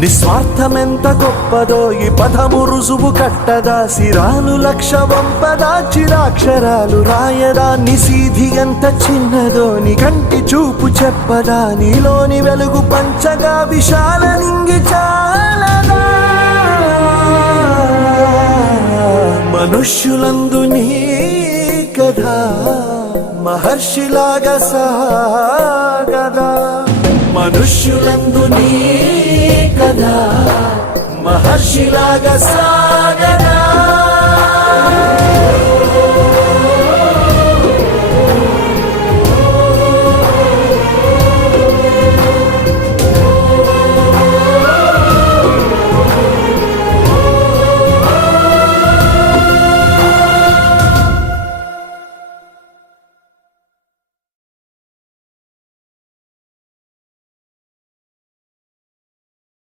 నిస్వార్థమెంత గొప్పదో ఈ పదము రుజువు కట్టదా, సిరాలు లక్ష వంపదా, చిరాక్షరాలు రాయదా, నిసీధి ఎంత చిన్నదో నీ కంటి చూపు చెప్పదా, నీలోని వెలుగు పంచగా విశాల నింగి చాలదా. మనుష్యులందు నీ కథ మహర్షిలాగా సాగదా, మనుష్యులందు నీ కథ మహర్షిలాగా సాగదా.